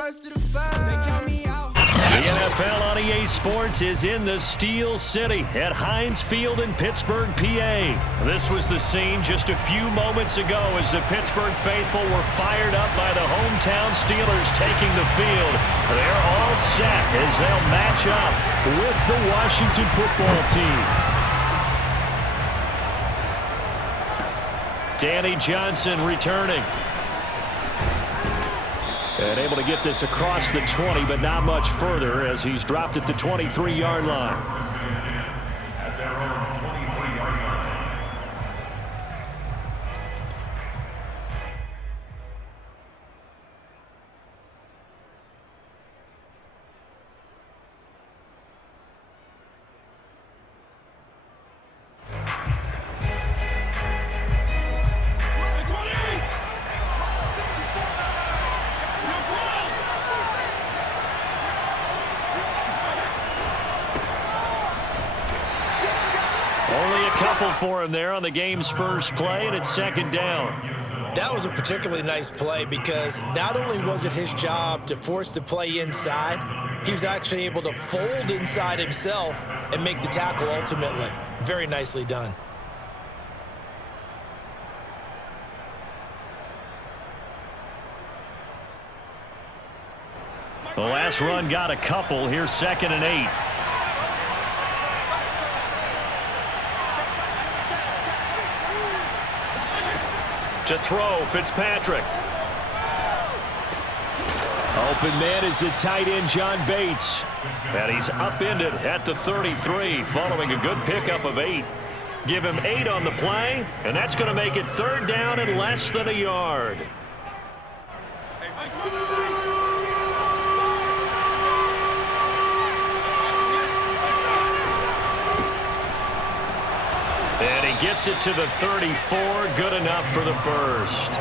The NFL on EA Sports is in the Steel City at Heinz Field in Pittsburgh, PA. This was the scene just a few moments ago as the Pittsburgh faithful were fired up by the hometown Steelers taking the field. They're all set as they'll match up with the Washington football team. Danny Johnson returning. And able to get this across the 20, but not much further as he's dropped it to 23-yard line. At their own 23-yard line. Couple for him there on the game's first play, and it's second down. That was a particularly nice play because not only was it his job to force the play inside, he was actually able to fold inside himself and make the tackle ultimately. Very nicely done. The last run got a couple. Here's 2nd and 8. To throw, Fitzpatrick. Open man is the tight end, John Bates. And he's upended at the 33, following a good pickup of 8. Give him 8 on the play, and that's going to make it 3rd down and less than a yard. And he gets it to the 34, good enough for the first.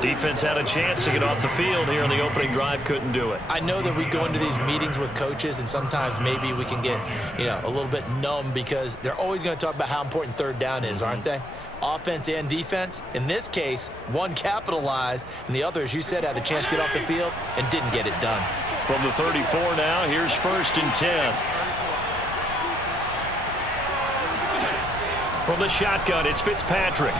Defense had a chance to get off the field here in the opening drive, couldn't do it. I know that we go into these meetings with coaches, and sometimes maybe we can get, a little bit numb because they're always going to talk about how important 3rd down is, aren't they? Offense and defense. In this case, one capitalized, and the other, as you said, had a chance to get off the field and didn't get it done. From the 34 now, here's 1st and 10. From the shotgun, it's Fitzpatrick.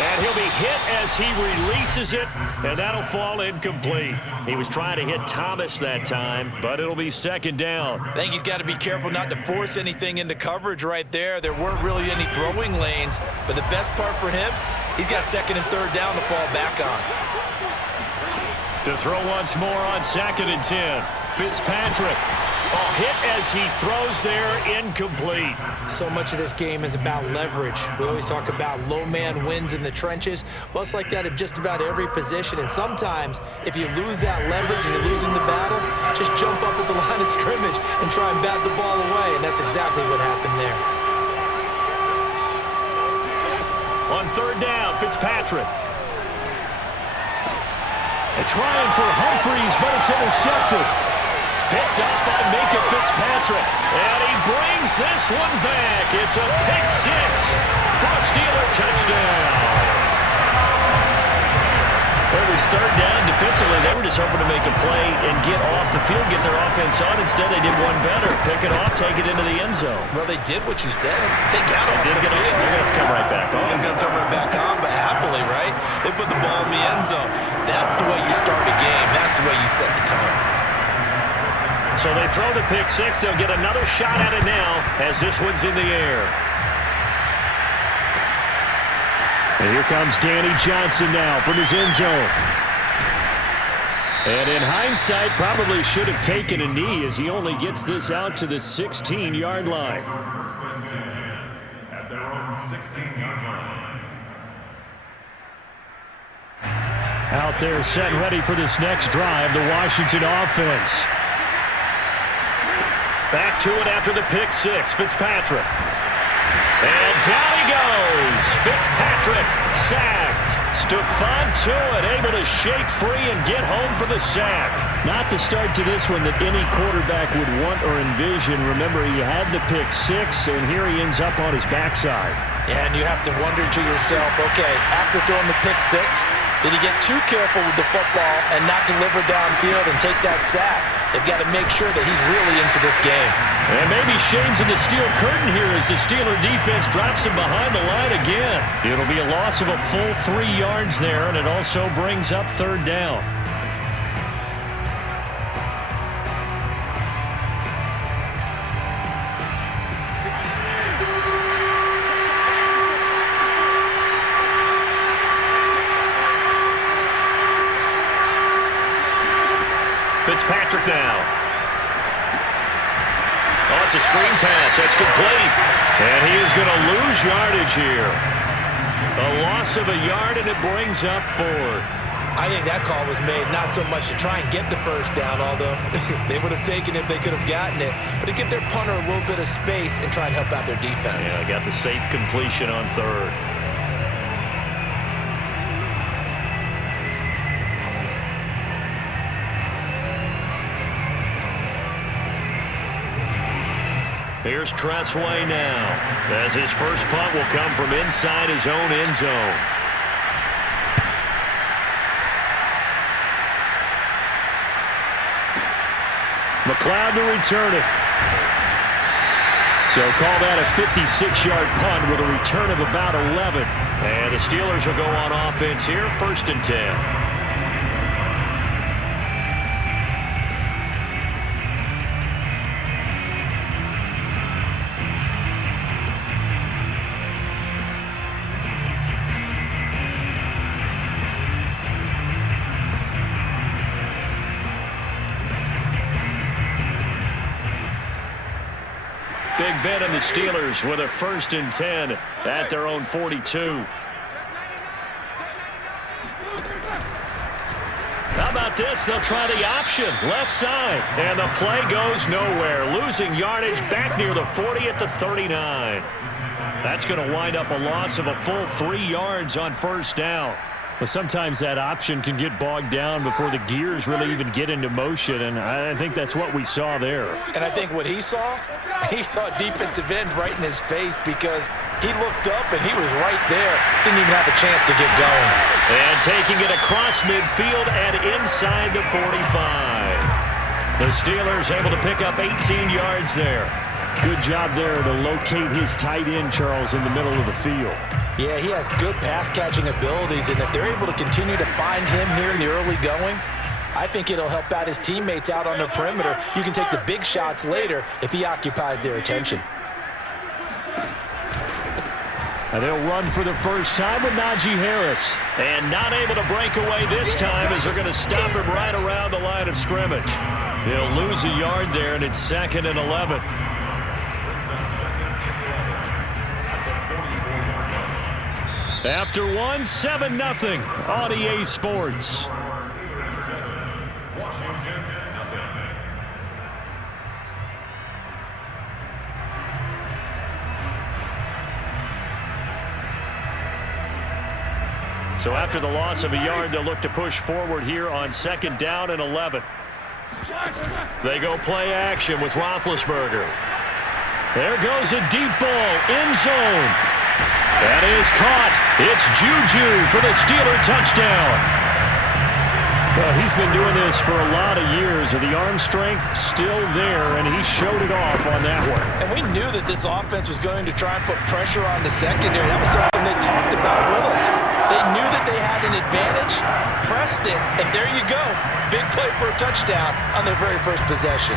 And he'll be hit as he releases it, and that'll fall incomplete. He was trying to hit Thomas that time, but it'll be 2nd down. I think he's got to be careful not to force anything into coverage right there. There weren't really any throwing lanes, but the best part for him, he's got 2nd and 3rd down to fall back on. To throw once more on 2nd and 10, Fitzpatrick. Oh, hit as he throws there, incomplete. So much of this game is about leverage. We always talk about low man wins in the trenches. Well, it's like that at just about every position. And sometimes, if you lose that leverage and you're losing the battle, just jump up at the line of scrimmage and try and bat the ball away. And that's exactly what happened there. On 3rd down, Fitzpatrick. And trying for Humphreys, but it's intercepted. Picked up by Minka Fitzpatrick. And he brings this one back. It's a pick 6 for a Steeler touchdown. Well, it was 3rd down. Defensively, they were just hoping to make a play and get off the field, get their offense on. Instead, they did one better. Pick it off, take it into the end zone. Well, they did what you said. They got off the field. They're going to have to come right back on. They're going to come right back on, but happily, right? They put the ball in the end zone. That's the way you start a game. That's the way you set the tone. So they throw the pick 6. They'll get another shot at it now as this one's in the air. And here comes Danny Johnson now from his end zone. And in hindsight, probably should have taken a knee as he only gets this out to the 16-yard line. At their own 16-yard line. Out there set ready for this next drive, the Washington offense. Back to it after the pick 6, Fitzpatrick. And down he goes. Fitzpatrick sacked. Stephon Tuitt able to shake free and get home for the sack. Not the start to this one that any quarterback would want or envision. Remember, he had the pick 6, and here he ends up on his backside. And you have to wonder to yourself, okay, after throwing the pick 6, Did he get too careful with the football and not deliver downfield and take that sack? They've got to make sure that he's really into this game. And maybe shades of the steel curtain here as the Steeler defense drops him behind the line again. It'll be a loss of a full 3 yards there, and it also brings up 3rd down. Fitzpatrick now. Oh, it's a screen pass. That's complete. And he is going to lose yardage here. A loss of a yard, and it brings up 4th. I think that call was made not so much to try and get the 1st down, although they would have taken it if they could have gotten it, but to give their punter a little bit of space and try and help out their defense. Yeah, got the safe completion on 3rd. Here's Tressway now, as his first punt will come from inside his own end zone. McLeod to return it. So call that a 56-yard punt with a return of about 11. And the Steelers will go on offense here, 1st and 10. Big Ben and the Steelers with a 1st and 10 at their own 42. How about this? They'll try the option, left side. And the play goes nowhere. Losing yardage back near the 40 at the 39. That's going to wind up a loss of a full 3 yards on 1st down. Well, sometimes that option can get bogged down before the gears really even get into motion, and I think that's what we saw there. And I think what he saw defensive end right in his face because he looked up and he was right there. Didn't even have a chance to get going. And taking it across midfield and inside the 45. The Steelers able to pick up 18 yards there. Good job there to locate his tight end, Charles, in the middle of the field. Yeah, he has good pass-catching abilities, and if they're able to continue to find him here in the early going, I think it'll help out his teammates out on the perimeter. You can take the big shots later if he occupies their attention. And they'll run for the first time with Najee Harris. And not able to break away this time as they're going to stop him right around the line of scrimmage. He'll lose a yard there, and it's 2nd and 11. After 1, 7-0 on EA Sports. So after the loss of a yard, they'll look to push forward here on 2nd down and 11. They go play action with Roethlisberger. There goes a deep ball, end zone. That is caught. It's Juju for the Steeler touchdown. Well, he's been doing this for a lot of years, and the arm strength still there, and he showed it off on that one. And we knew that this offense was going to try and put pressure on the secondary. That was something they talked about with us. They knew that they had an advantage, pressed it, and there you go. Big play for a touchdown on their very first possession.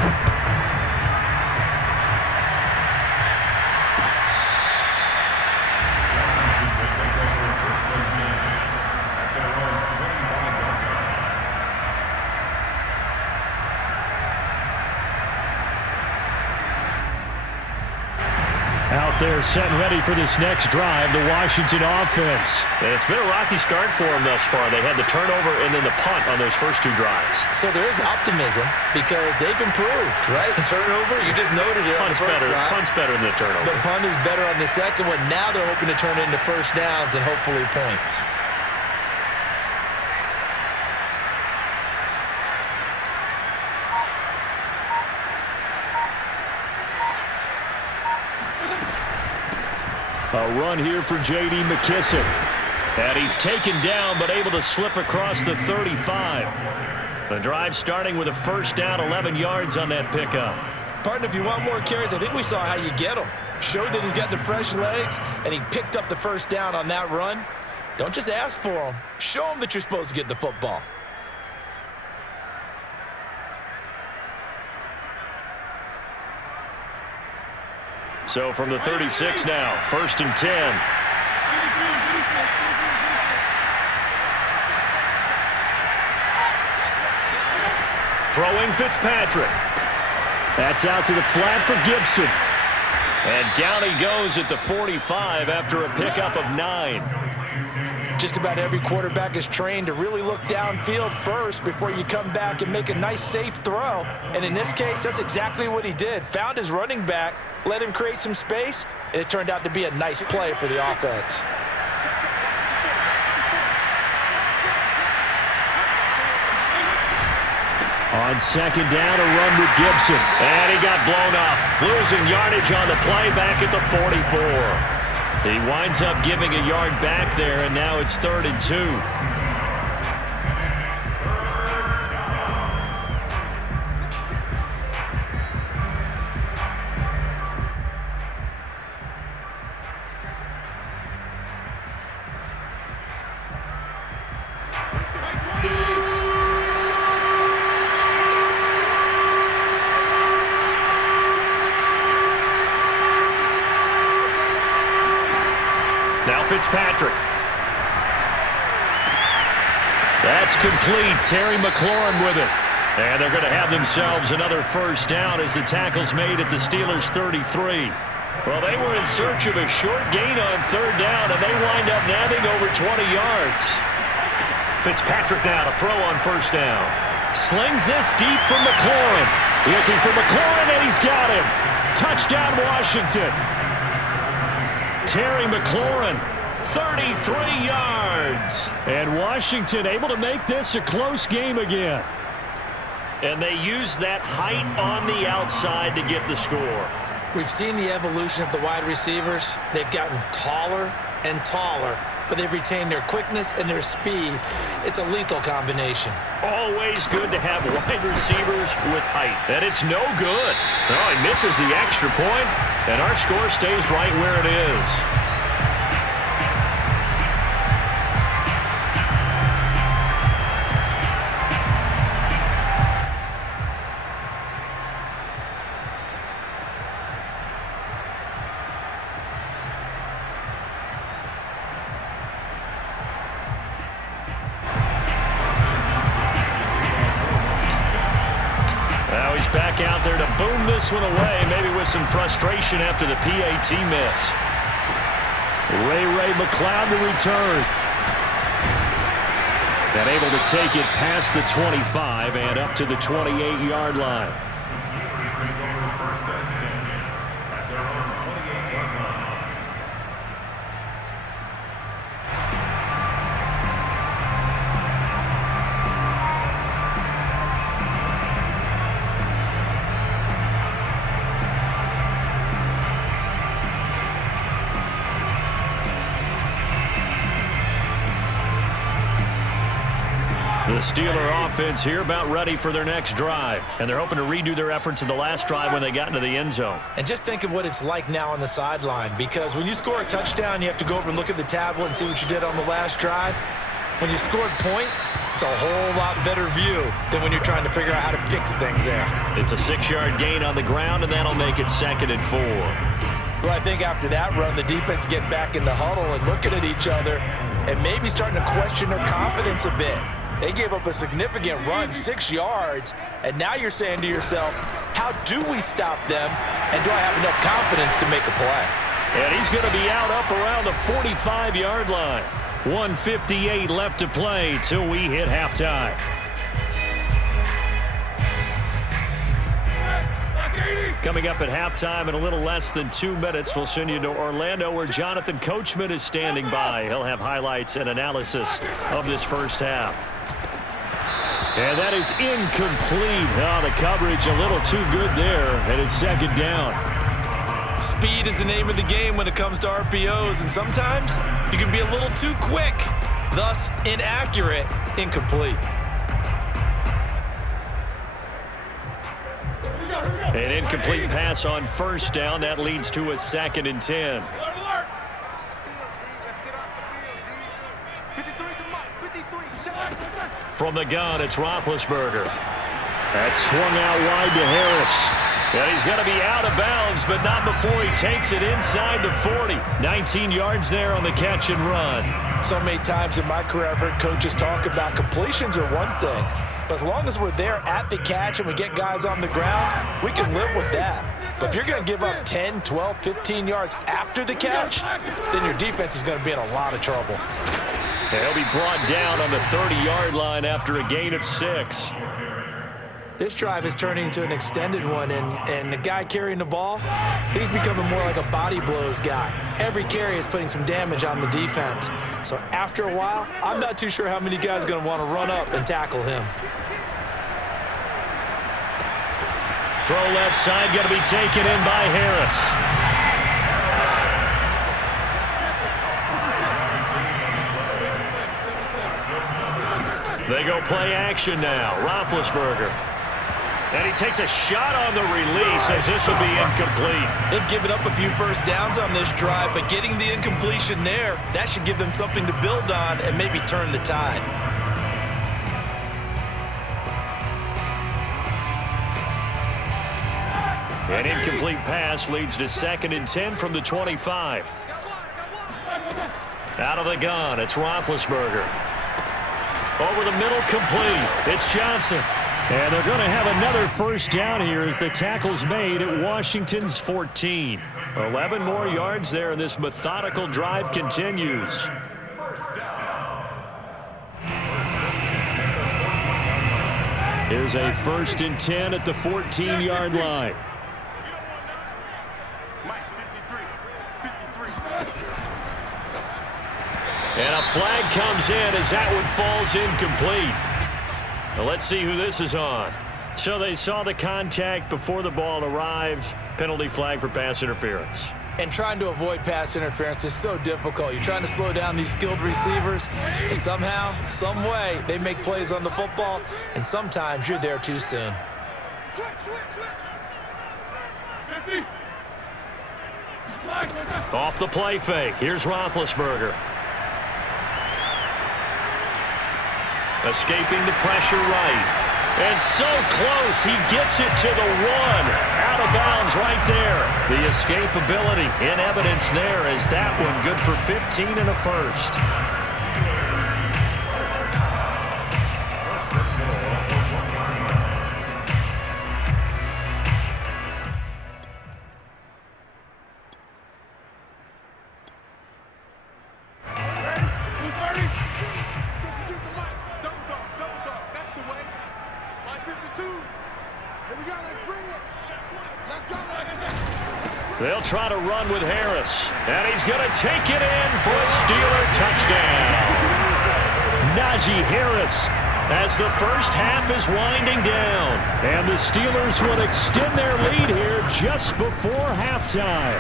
Out there set and ready for this next drive, the Washington offense. And it's been a rocky start for them thus far. They had the turnover and then the punt on those first 2 drives. So there is optimism because they've improved, right? Turnover, you just noted it. Punt's better. Punt's better than the turnover. The punt is better on the second one. Now they're hoping to turn it into first downs and hopefully points. A run here for J.D. McKissick. And he's taken down but able to slip across the 35. The drive starting with a first down, 11 yards on that pickup. Partner, if you want more carries, I think we saw how you get them. Showed that he's got the fresh legs, and he picked up the first down on that run. Don't just ask for him. Show him that you're supposed to get the football. So from the 36 now, 1st and 10. Throwing Fitzpatrick. That's out to the flat for Gibson. And down he goes at the 45 after a pickup of 9. Just about every quarterback is trained to really look downfield first before you come back and make a nice, safe throw. And in this case, that's exactly what he did. Found his running back, let him create some space, and it turned out to be a nice play for the offense. On 2nd down, a run with Gibson. And he got blown up. Losing yardage on the play back at the 44. He winds up giving a yard back there, and now it's 3rd and 2. Now Fitzpatrick. That's complete. Terry McLaurin with it. And they're going to have themselves another first down as the tackle's made at the Steelers' 33. Well, they were in search of a short gain on 3rd down, and they wind up nabbing over 20 yards. Fitzpatrick now to throw on 1st down. Slings this deep from McLaurin. Looking for McLaurin, and he's got him. Touchdown, Washington. Terry McLaurin, 33 yards. And Washington able to make this a close game again. And they use that height on the outside to get the score. We've seen the evolution of the wide receivers. They've gotten taller and taller, but they've retained their quickness and their speed. It's a lethal combination. Always good to have wide receivers with height. And it's no good. Oh, he misses the extra point, and our score stays right where it is. Back out there to boom this one away, maybe with some frustration after the PAT miss. Ray McLeod to return. And able to take it past the 25 and up to the 28-yard line. The Steelers take over 1st and 10 at their own 28-yard line. The Steeler offense here about ready for their next drive. And they're hoping to redo their efforts in the last drive when they got into the end zone. And just think of what it's like now on the sideline, because when you score a touchdown, you have to go over and look at the tablet and see what you did on the last drive. When you scored points, it's a whole lot better view than when you're trying to figure out how to fix things there. It's a 6-yard gain on the ground, and that'll make it 2nd and 4. Well, I think after that run, the defense get back in the huddle and looking at each other and maybe starting to question their confidence a bit. They gave up a significant run, 6 yards, and now you're saying to yourself, how do we stop them, and do I have enough confidence to make a play? And he's going to be out up around the 45-yard line. 1:58 left to play till we hit halftime. Coming up at halftime in a little less than 2 minutes, we'll send you to Orlando where Jonathan Coachman is standing by. He'll have highlights and analysis of this first half. And that is incomplete. Oh, the coverage a little too good there, and it's 2nd down. Speed is the name of the game when it comes to RPOs, and sometimes you can be a little too quick, thus inaccurate, incomplete. An incomplete pass on first down. That leads to a 2nd and 10. From the gun, it's Roethlisberger. That's swung out wide to Harris. And he's going to be out of bounds, but not before he takes it inside the 40. 19 yards there on the catch and run. So many times in my career, I've heard coaches talk about completions are one thing. But as long as we're there at the catch and we get guys on the ground, we can live with that. But if you're going to give up 10, 12, 15 yards after the catch, then your defense is going to be in a lot of trouble. And he'll be brought down on the 30-yard line after a gain of 6. This drive is turning into an extended one, and the guy carrying the ball, he's becoming more like a body blows guy. Every carry is putting some damage on the defense. So after a while, I'm not too sure how many guys are going to want to run up and tackle him. Throw left side, going to be taken in by Harris. They go play action now. Roethlisberger. And he takes a shot on the release as this will be incomplete. They've given up a few first downs on this drive, but getting the incompletion there, that should give them something to build on and maybe turn the tide. An incomplete pass leads to 2nd and 10 from the 25. Out of the gun, it's Roethlisberger. Over the middle, complete. It's Johnson. And they're going to have another first down here as the tackle's made at Washington's 14. 11 more yards there, and this methodical drive continues. Here's a 1st and 10 at the 14-yard line. And a flag comes in as that one falls incomplete. Now let's see who this is on. So they saw the contact before the ball arrived. Penalty flag for pass interference. And trying to avoid pass interference is so difficult. You're trying to slow down these skilled receivers, and somehow, some way, they make plays on the football, and sometimes you're there too soon. Off the play fake. Here's Roethlisberger. Escaping the pressure right. And so close, he gets it to the 1. Out of bounds right there. The escapability in evidence there as that one good for 15 and a first. They'll try to run with Harris. And he's going to take it in for a Steeler touchdown. Najee Harris as the first half is winding down. And the Steelers will extend their lead here just before halftime.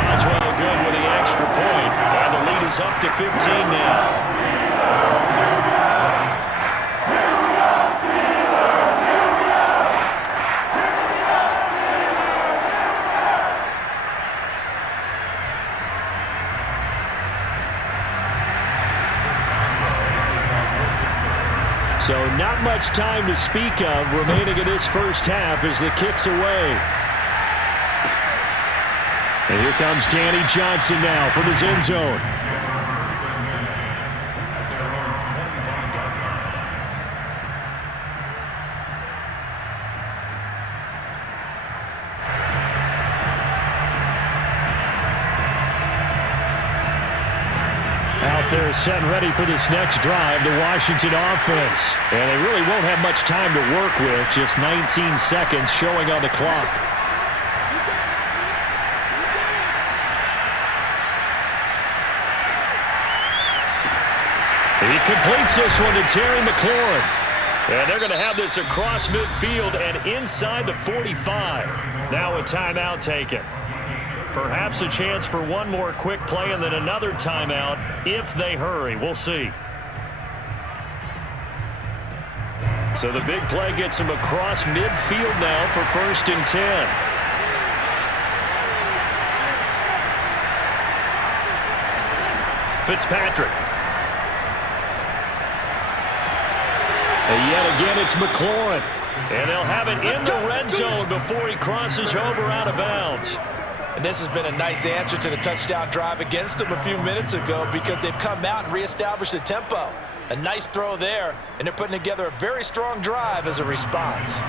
Boswell good with the extra point. And the lead is up to 15 now. So not much time to speak of remaining in this first half as the kick's away. And here comes Danny Johnson now from his end zone. They're set and ready for this next drive, the Washington offense. And they really won't have much time to work with, just 19 seconds showing on the clock. He completes this one to Terry McLaurin. And they're going to have this across midfield and inside the 45. Now a timeout taken. Perhaps a chance for one more quick play and then another timeout if they hurry. We'll see. So the big play gets him across midfield now for 1st and 10. Fitzpatrick. And yet again, it's McLaurin. And they'll have it in the red zone before he crosses over out of bounds. And this has been a nice answer to the touchdown drive against them a few minutes ago because they've come out and reestablished the tempo. A nice throw there, and they're putting together a very strong drive as a response.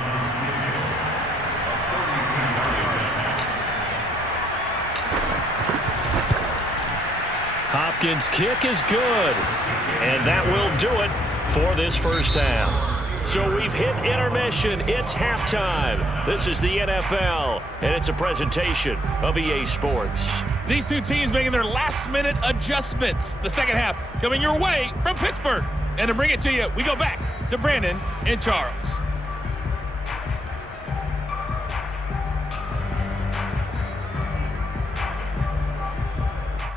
Hopkins' kick is good. And that will do it for this first half. So we've hit intermission. It's halftime. This is the NFL, and it's a presentation of EA Sports. These two teams making their last-minute adjustments. The second half coming your way from Pittsburgh. And to bring it to you, we go back to Brandon and Charles.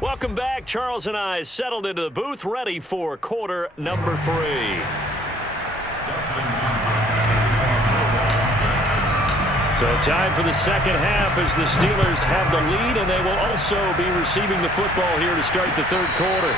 Welcome back. Charles and I settled into the booth, ready for quarter number 3. So time for the second half as the Steelers have the lead, and they will also be receiving the football here to start the third quarter.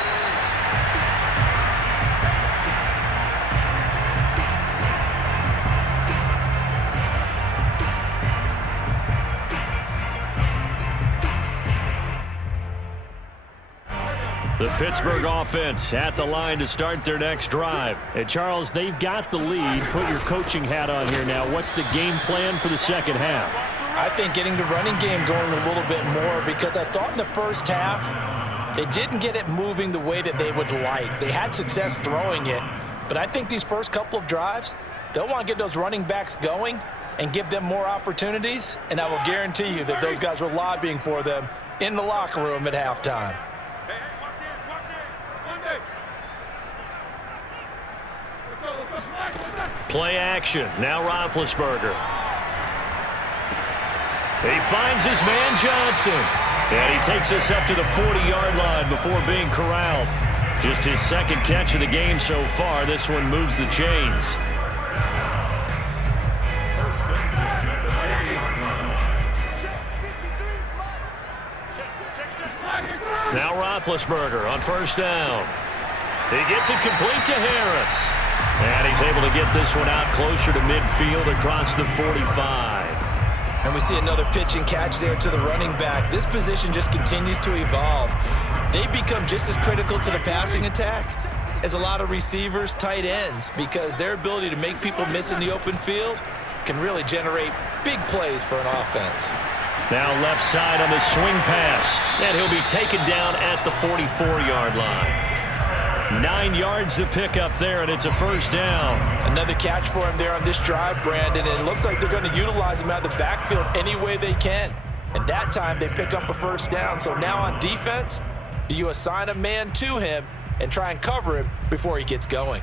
The Pittsburgh offense at the line to start their next drive. And Charles, they've got the lead. Put your coaching hat on here now. What's the game plan for the second half? I think getting the running game going a little bit more because I thought in the first half they didn't get it moving the way that they would like. They had success throwing it, but I think these first couple of drives, they'll want to get those running backs going and give them more opportunities, and I will guarantee you that those guys were lobbying for them in the locker room at halftime. Play action. Now Roethlisberger. He finds his man Johnson. And he takes us up to the 40-yard line before being corralled. Just his second catch of the game so far. This one moves the chains. Now Roethlisberger on first down. He gets it complete to Harris. And he's able to get this one out closer to midfield across the 45. And we see another pitch and catch there to the running back. This position just continues to evolve. They become just as critical to the passing attack as a lot of receivers, tight ends, because their ability to make people miss in the open field can really generate big plays for an offense. Now left side on the swing pass. And he'll be taken down at the 44-yard line. 9 yards to pick up there, and it's a first down. Another catch for him there on this drive, Brandon, and it looks like they're going to utilize him out of the backfield any way they can. And that time they pick up a first down. So now on defense, do you assign a man to him and try and cover him before he gets going?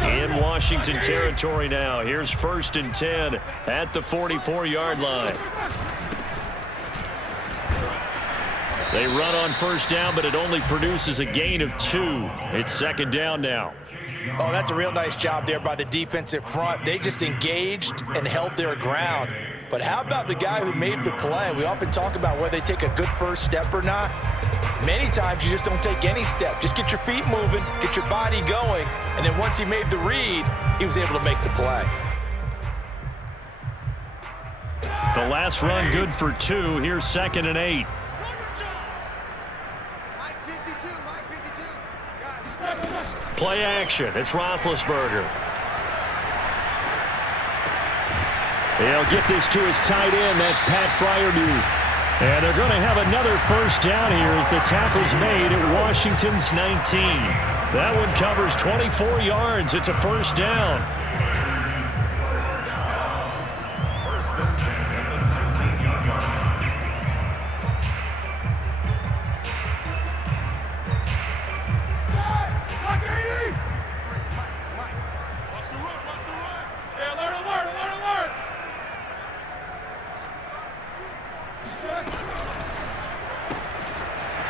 In Washington territory now. Here's 1st and 10 at the 44-yard line. They run on first down, but it only produces a gain of 2. It's second down now. Oh, that's a real nice job there by the defensive front. They just engaged and held their ground. But how about the guy who made the play? We often talk about whether they take a good first step or not. Many times you just don't take any step. Just get your feet moving, get your body going, and then once he made the read, he was able to make the play. The last run good for 2. Here's 2nd and 8. Play action. It's Roethlisberger. He'll get this to his tight end. That's Pat Freiermuth. And they're going to have another first down here as the tackle's made at Washington's 19. That one covers 24 yards. It's a first down.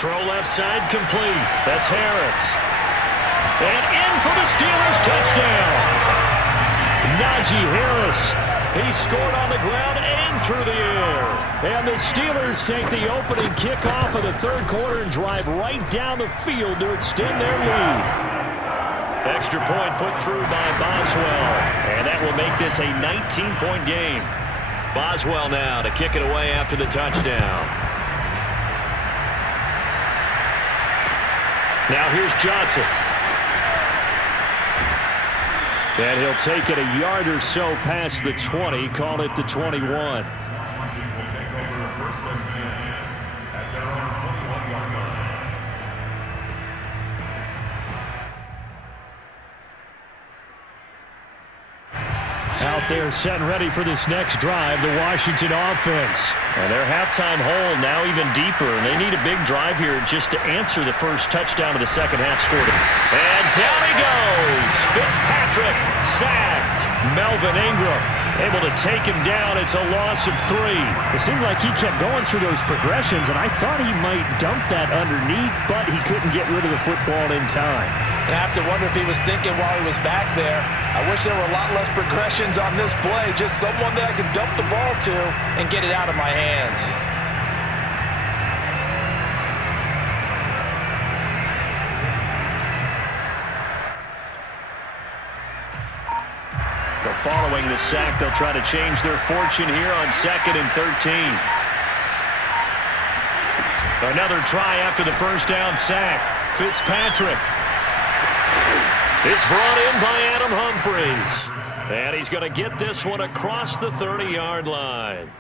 Throw left side complete. That's Harris. And in for the Steelers touchdown. Najee Harris. He scored on the ground and through the air. And the Steelers take the opening kickoff of the third quarter and drive right down the field to extend their lead. Extra point put through by Boswell. And that will make this a 19-point game. Boswell now to kick it away after the touchdown. Now here's Johnson. And he'll take it a yard or so past the 20, call it the 21. Will take over the first and 10 at their own 21-yard line. Out there set and ready for this next drive, the Washington offense. And their halftime hole now even deeper, and they need a big drive here just to answer the first touchdown of the second half scored. And down he goes. Fitzpatrick sacked. Melvin Ingram able to take him down. It's a loss of 3. It seemed like he kept going through those progressions, and I thought he might dump that underneath, but he couldn't get rid of the football in time. And I have to wonder if he was thinking while he was back there, I wish there were a lot less progressions on this play, just someone that I could dump the ball to and get it out of my hands. So following the sack, they'll try to change their fortune here on 2nd and 13. Another try after the first down sack. Fitzpatrick. It's brought in by Adam Humphries. And he's going to get this one across the 30-yard line.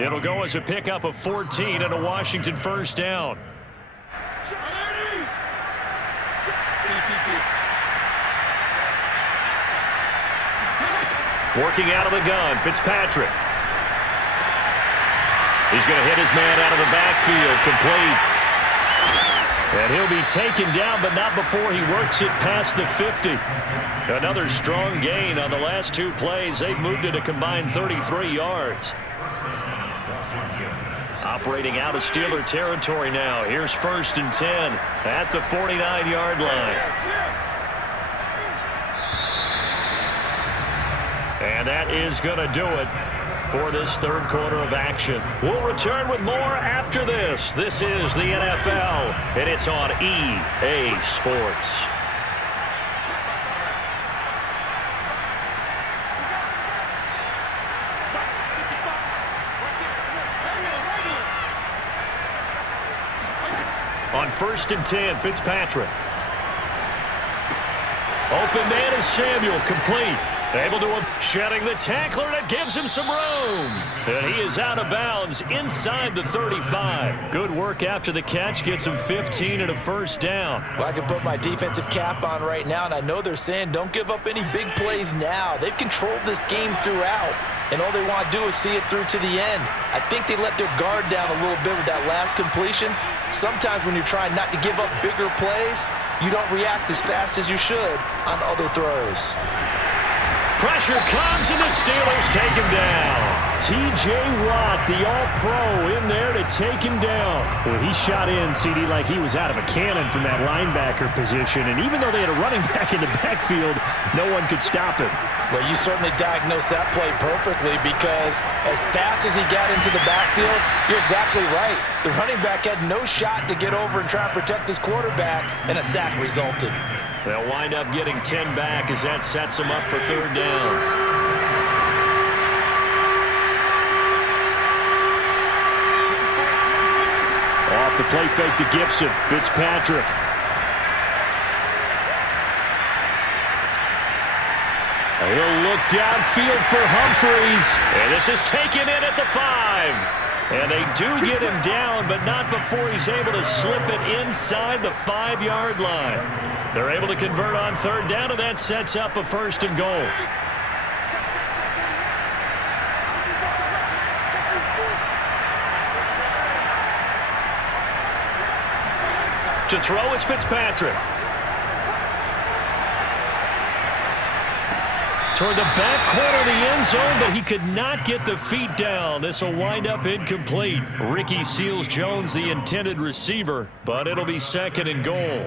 It'll go as a pickup of 14 and a Washington first down. Working out of the gun, Fitzpatrick. He's going to hit his man out of the backfield, complete. And he'll be taken down, but not before he works it past the 50. Another strong gain on the last 2 plays. They've moved it a combined 33 yards. Operating out of Steeler territory now. Here's 1st and 10 at the 49-yard line. And that is going to do it for this third quarter of action. We'll return with more after this. This is the NFL, and it's on EA Sports. On 1st and 10, Fitzpatrick. Open man is Samuel, complete. Able to shedding the tackler, and it gives him some room. And he is out of bounds inside the 35. Good work after the catch. Gets him 15 and a first down. Well, I can put my defensive cap on right now, and I know they're saying don't give up any big plays now. They've controlled this game throughout, and all they want to do is see it through to the end. I think they let their guard down a little bit with that last completion. Sometimes when you're trying not to give up bigger plays, you don't react as fast as you should on other throws. Pressure comes, and the Steelers take him down. T.J. Watt, the all-pro, in there to take him down. Well, he shot in, CD, like he was out of a cannon from that linebacker position. And even though they had a running back in the backfield, no one could stop him. Well, you certainly diagnosed that play perfectly, because as fast as he got into the backfield, you're exactly right. The running back had no shot to get over and try and protect his quarterback, and a sack resulted. They'll wind up getting 10 back as that sets them up for third down. Off the play fake to Gibson. Fitzpatrick. He'll look downfield for Humphries. And this is taken in at the 5. And they do get him down, but not before he's able to slip it inside the 5-yard line. They're able to convert on third down, and that sets up a 1st and goal. To throw is Fitzpatrick. Toward the back corner of the end zone, but he could not get the feet down. This will wind up incomplete. Ricky Seals-Jones, the intended receiver, but it'll be 2nd and goal.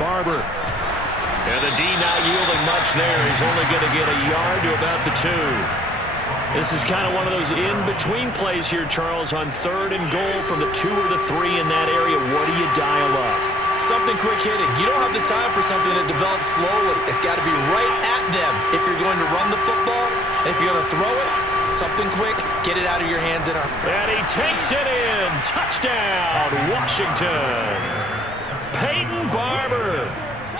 Barber. And the D not yielding much there. He's only going to get a yard to about the 2. This is kind of one of those in-between plays here, Charles, on 3rd and goal from the 2 or the 3 in that area. What do you dial up? Something quick hitting. You don't have the time for something that develops slowly. It's got to be right at them if you're going to run the football. And if you're going to throw it, something quick, get it out of your hands and arm. And he takes it in. Touchdown, Washington. Peyton Barber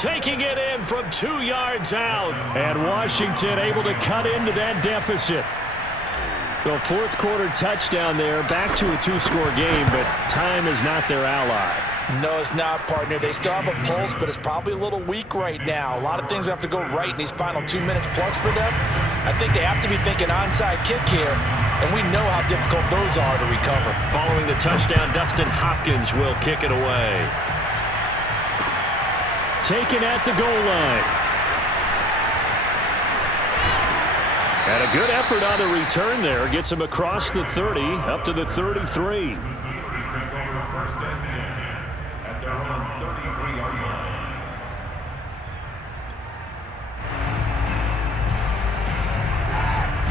taking it in from 2 yards out. And Washington able to cut into that deficit. The 4th quarter touchdown there, back to a 2-score game, but time is not their ally. No, it's not, partner. They still have a pulse, but it's probably a little weak right now. A lot of things have to go right in these final 2 minutes plus for them. I think they have to be thinking onside kick here, and we know how difficult those are to recover. Following the touchdown, Dustin Hopkins will kick it away. Taken at the goal line. And a good effort on the return there. Gets him across the 30, up to the 33. Steelers take over 1st and 10 at their own 33-yard line.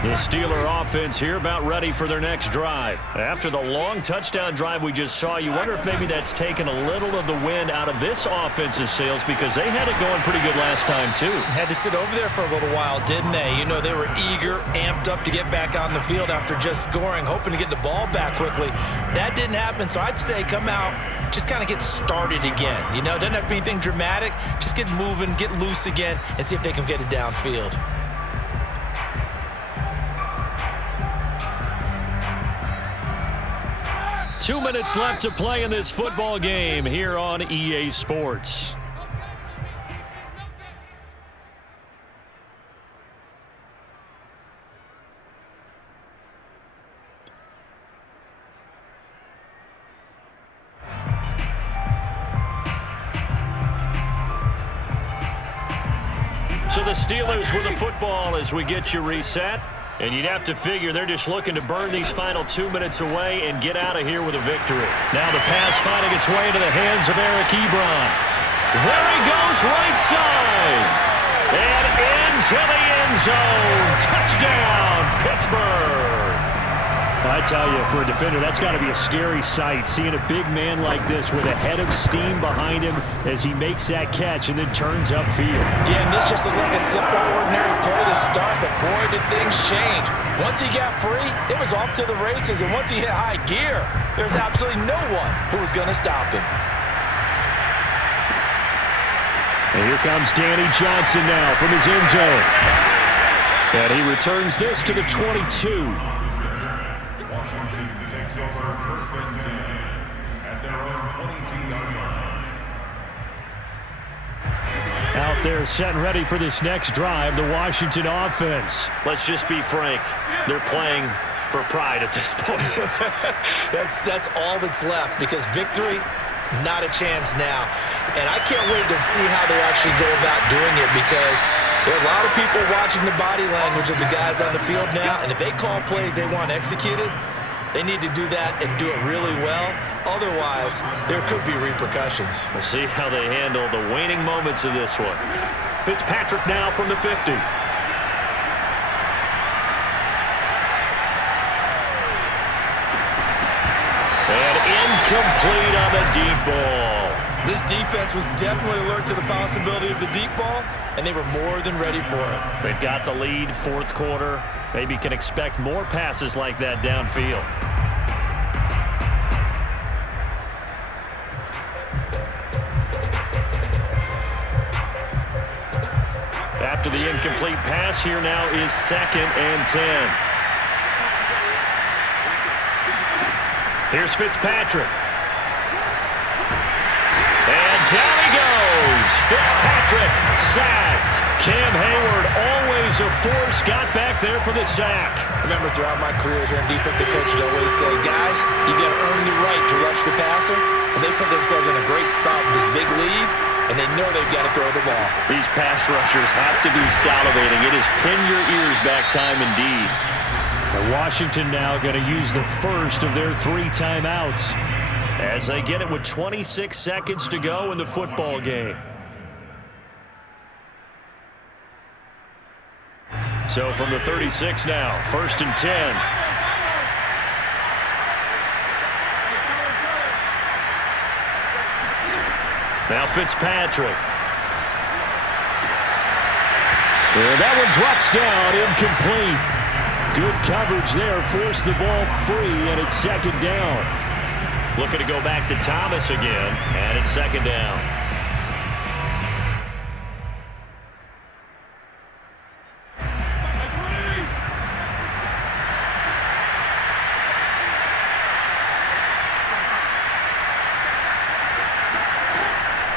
The Steeler offense here about ready for their next drive. After the long touchdown drive we just saw, you wonder if maybe that's taken a little of the wind out of this offense's sails because they had it going pretty good last time too. Had to sit over there for a little while, didn't they? You know, they were eager, amped up to get back on the field after just scoring, hoping to get the ball back quickly. That didn't happen, so I'd say come out, just kind of get started again. You know, doesn't have to be anything dramatic. Just get moving, get loose again, and see if they can get it downfield. Two minutes left to play in this football game here on EA Sports. So the Steelers with the football as we get you reset. And you'd have to figure they're just looking to burn these final 2 minutes away and get out of here with a victory. Now the pass finding its way into the hands of Eric Ebron. There he goes, right side. And into the end zone. Touchdown, Pittsburgh. I tell you, for a defender, that's got to be a scary sight, seeing a big man like this with a head of steam behind him as he makes that catch and then turns upfield. Yeah, and this just looked like a simple, ordinary play to start, but boy, did things change. Once he got free, it was off to the races, and once he hit high gear, there's absolutely no one who was going to stop him. And here comes Danny Johnson now from his end zone. And he returns this to the 22. Washington takes over 1st and 10 at their own 22-yard line. Out there set and ready for this next drive, the Washington offense. Let's just be frank. They're playing for pride at this point. That's all that's left, because victory, not a chance now. And I can't wait to see how they actually go about doing it, because there are a lot of people watching the body language of the guys on the field now, and if they call plays they want executed, they need to do that and do it really well. Otherwise, there could be repercussions. We'll see how they handle the waning moments of this one. Fitzpatrick now from the 50. And incomplete on the deep ball. This defense was definitely alert to the possibility of the deep ball, and they were more than ready for it. They've got the lead, 4th quarter. Maybe can expect more passes like that downfield. After the incomplete pass, here now is 2nd and 10. Here's Fitzpatrick. And down he goes. Fitzpatrick Fitzpatrick sacked. Cam Hayward, always a force, got back there for the sack. Remember, throughout my career here in defensive coaches always say, guys, you got to earn the right to rush the passer. And they put themselves in a great spot with this big lead, and they know they've got to throw the ball. These pass rushers have to be salivating. It is pin your ears back time indeed. And Washington now going to use the first of their 3 timeouts as they get it with 26 seconds to go in the football game. So from the 36 now, 1st and 10. Now Fitzpatrick. And that one drops down, incomplete. Good coverage there, forced the ball free, and it's 2nd down. Looking to go back to Thomas again, and it's 2nd down.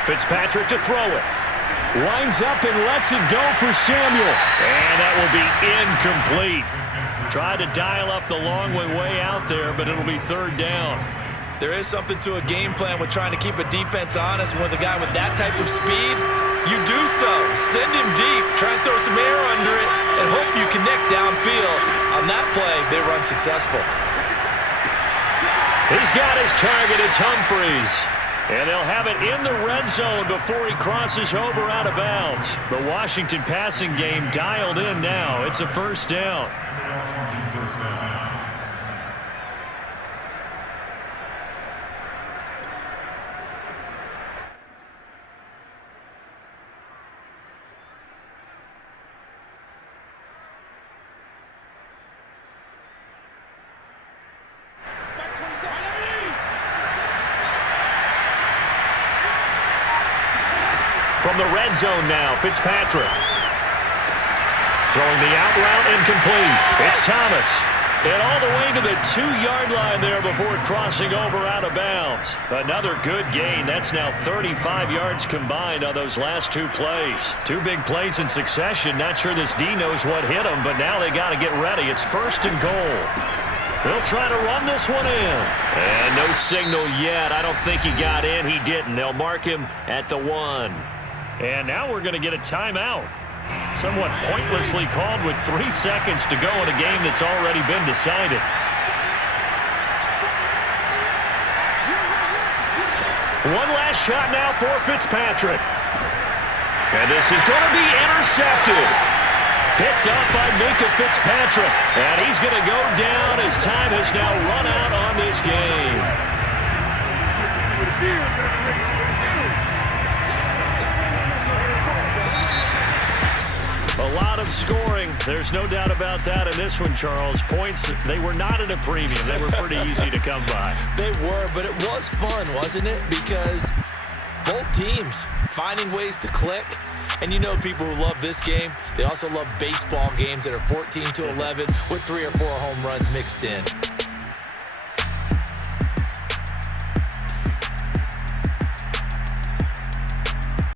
Fitzpatrick to throw it. Winds up and lets it go for Samuel. And that will be incomplete. Tried to dial up the long way out there, but it'll be 3rd down. There is something to a game plan with trying to keep a defense honest. With a guy with that type of speed, you do so. Send him deep, try and throw some air under it, and hope you connect downfield. On that play, they run successful. He's got his target. It's Humphreys. And they'll have it in the red zone before he crosses over out of bounds. The Washington passing game dialed in now. It's a 1st down. Washington first down. From the red zone now, Fitzpatrick. Throwing the out route, incomplete. It's Thomas. And all the way to the 2-yard line there before crossing over out of bounds. Another good gain. That's now 35 yards combined on those last 2 plays. 2 big plays in succession. Not sure this D knows what hit him, but now they got to get ready. It's 1st and goal. They'll try to run this one in. And no signal yet. I don't think he got in. He didn't. They'll mark him at the 1. And now we're going to get a timeout. Somewhat pointlessly called with 3 seconds to go in a game that's already been decided. One last shot now for Fitzpatrick. And this is going to be intercepted. Picked up by Minka Fitzpatrick. And he's going to go down as time has now run out on this game. A lot of scoring. There's no doubt about that in this one, Charles. Points, they were not at a premium. They were pretty easy to come by. They were, but it was fun, wasn't it? Because both teams finding ways to click. And you know people who love this game, they also love baseball games that are 14-11 with 3 or 4 home runs mixed in.